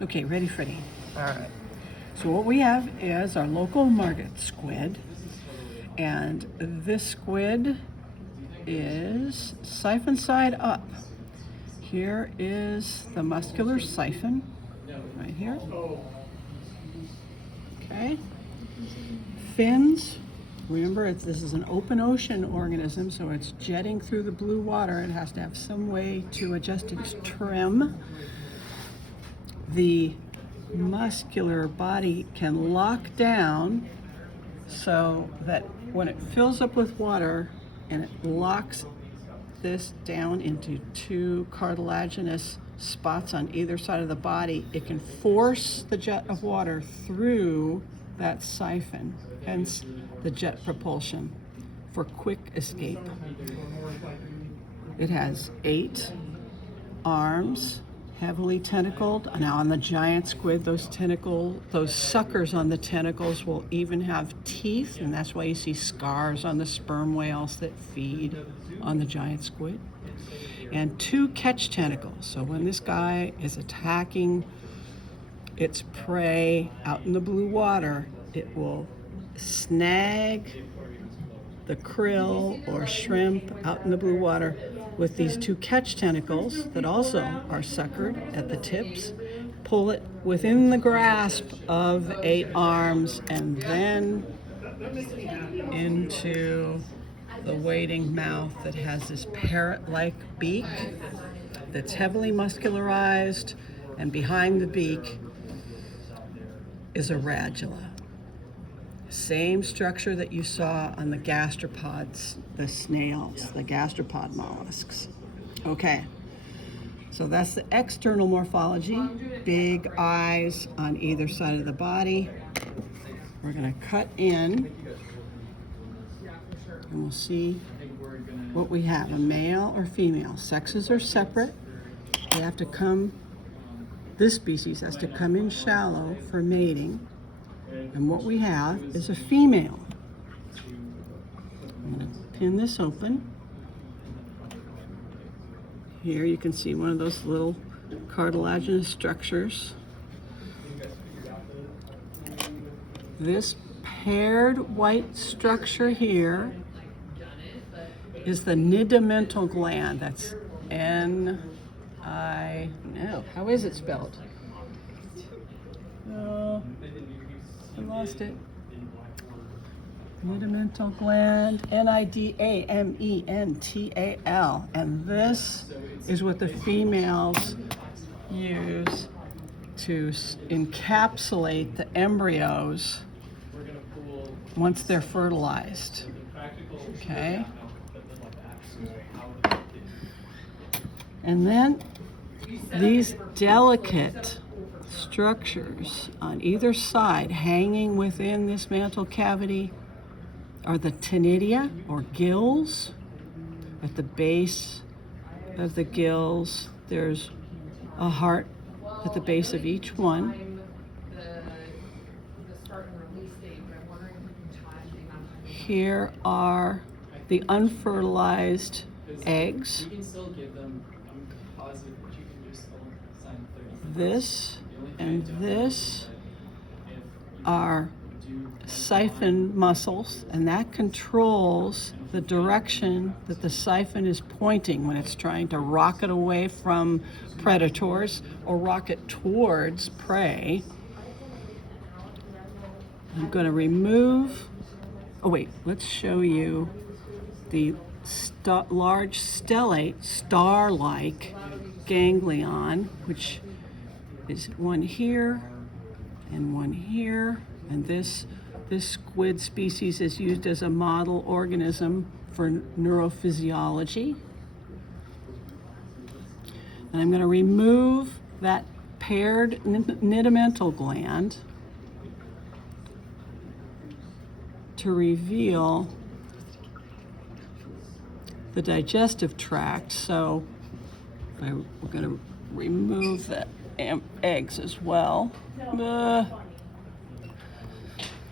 Okay, ready, Freddie. All right. So what we have is our local market squid. And this squid is siphon side up. Here is the muscular siphon, right here. Okay. Fins. Remember, this is an open ocean organism, so it's jetting through the blue water. It has to have some way to adjust its trim. The muscular body can lock down so that when it fills up with water and it locks this down into two cartilaginous spots on either side of the body, it can force the jet of water through that siphon, hence the jet propulsion for quick escape. It has 8 arms, heavily tentacled. Now on the giant squid, those suckers on the tentacles will even have teeth, and that's why you see scars on the sperm whales that feed on the giant squid. And 2 catch tentacles. So when this guy is attacking its prey out in the blue water, it will snag the krill or shrimp out in the blue water with these 2 catch tentacles that also are suckered at the tips, pull it within the grasp of 8 arms, and then into the waiting mouth that has this parrot-like beak that's heavily muscularized, and behind the beak is a radula. Same structure that you saw on the gastropods, the snails, the gastropod mollusks. Okay, so that's the external morphology. Big eyes on either side of the body. We're gonna cut in and we'll see what we have, a male or female. Sexes are separate. They have to come, this species has to come in shallow for mating. And what we have is a female. I'm going to pin this open. Here you can see one of those little cartilaginous structures. This paired white structure here is the nidamental gland. That's no, how is it spelled? No. I lost it. Nidamental gland, Nidamental, and this is what the females use to encapsulate the embryos once they're fertilized. Okay. And then these delicate structures on either side hanging within this mantle cavity are the ctenidia, or gills. At the base of the gills there's a heart at the base of each one. Here are the unfertilized eggs. This and this are siphon muscles, and that controls the direction that the siphon is pointing when it's trying to rocket away from predators or rocket towards prey. I'm going to remove, let's show you the large stellate, star-like ganglion, which is one here and one here, and this squid species is used as a model organism for neurophysiology. And I'm going to remove that paired nidamental gland to reveal the digestive tract. So we're going to remove the eggs as well.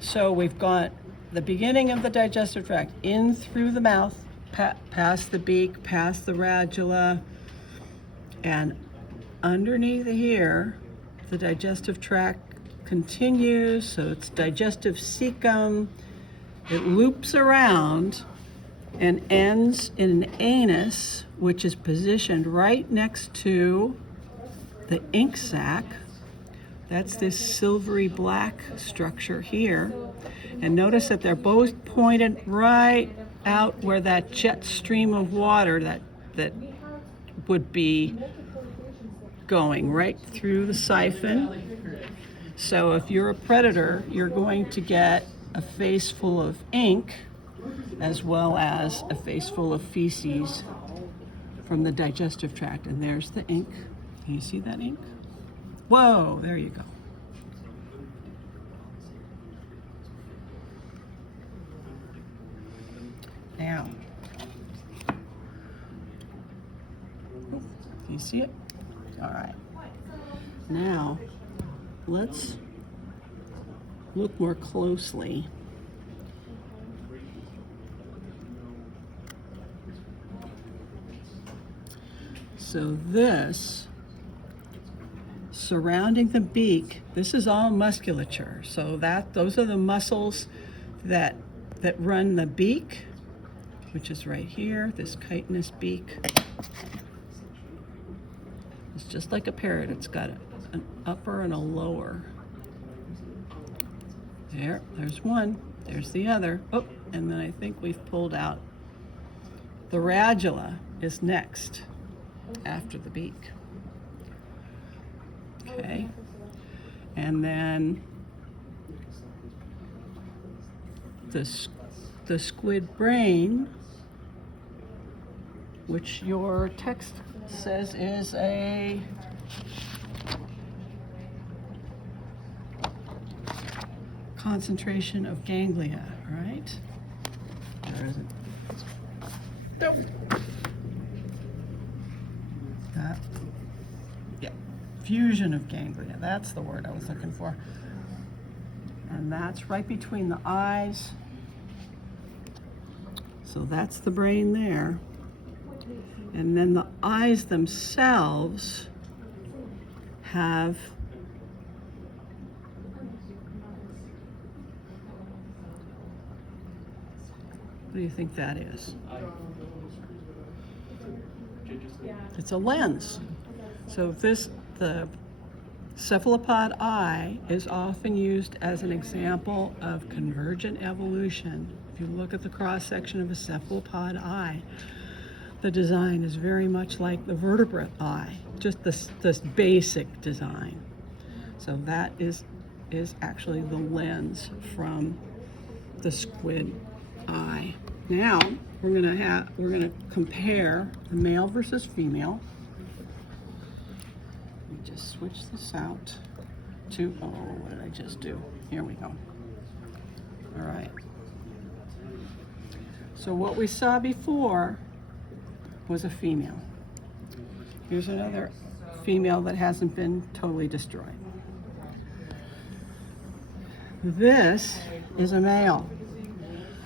So we've got the beginning of the digestive tract in through the mouth, past the beak, past the radula, and underneath here, The digestive tract continues, so it's digestive cecum. It loops around and ends in an anus, which is positioned right next to the ink sac. That's this silvery black structure here. And notice that they're both pointed right out where that jet stream of water that would be going right through the siphon. So if you're a predator, you're going to get a face full of ink as well as a face full of feces from the digestive tract. And there's the ink. Can you see that ink? Whoa, there you go. Now, can you see it? All right. Now, let's look more closely. So this, surrounding the beak, this is all musculature. So those are the muscles that run the beak, which is right here, this chitinous beak. It's just like a parrot. It's got an upper and a lower. There's one. There's the other. Oh, and then I think we've pulled out. The radula is next after the beak. Okay. And then the squid brain, which your text says is a concentration of ganglia, right? There isn't. Nope. Yeah, fusion of ganglia, that's the word I was looking for. And that's right between the eyes. So that's the brain there. And then the eyes themselves have what do you think that is? It's a lens. So the cephalopod eye is often used as an example of convergent evolution. If you look at the cross-section of a cephalopod eye, the design is very much like the vertebrate eye, just this basic design. So that is actually the lens from the squid eye. Now we're gonna compare the male versus female. Let me just switch this out to, oh, what did I just do? Here we go. All right. So what we saw before was a female. Here's another female that hasn't been totally destroyed. This is a male.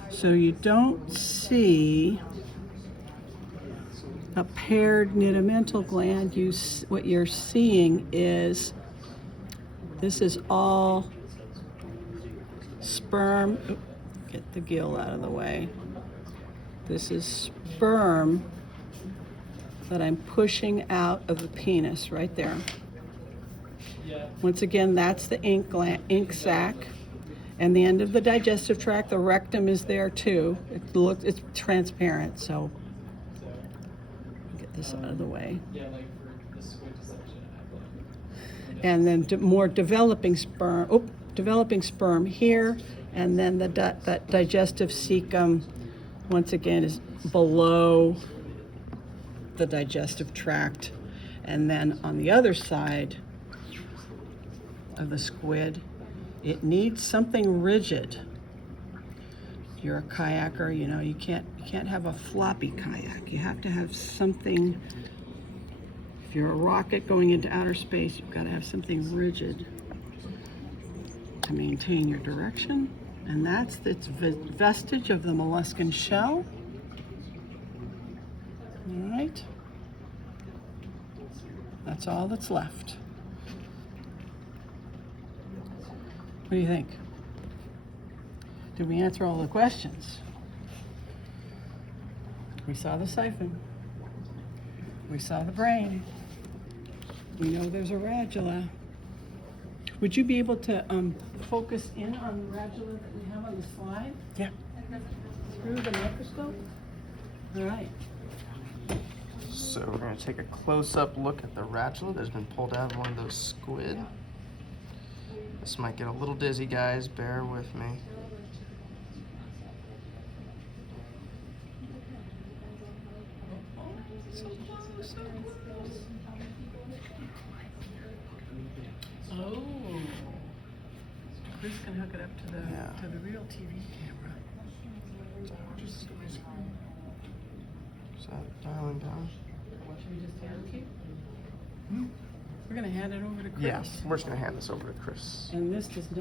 So you don't see a paired nidamental gland. What you're seeing is this is all sperm. Oops, get the gill out of the way. This is sperm that I'm pushing out of the penis right there. Once again, that's the ink sac. And the end of the digestive tract, the rectum is there too. It's transparent, so get this out of the way. And then more developing sperm here, and then that digestive cecum, once again, is below the digestive tract. And then on the other side of the squid, it needs something rigid. If you're a kayaker, you know you can't have a floppy kayak. You have to have something. If you're a rocket going into outer space, you've got to have something rigid to maintain your direction. And that's its vestige of the molluscan shell. All right. That's all that's left. do you think? Did we answer all the questions? We saw the siphon. We saw the brain. We know there's a radula. Would you be able to focus in on the radula that we have on the slide? Yeah. Through the microscope? All right. So we're going to take a close-up look at the radula that's been pulled out of one of those squid. This might get a little dizzy, guys. Bear with me. So close, so close. Oh. Chris can hook it up to the real TV camera. Is that dialing down? Should we just hand keep? We're gonna hand it over to Chris. Yeah, we're just going to hand this over to Chris. And this does not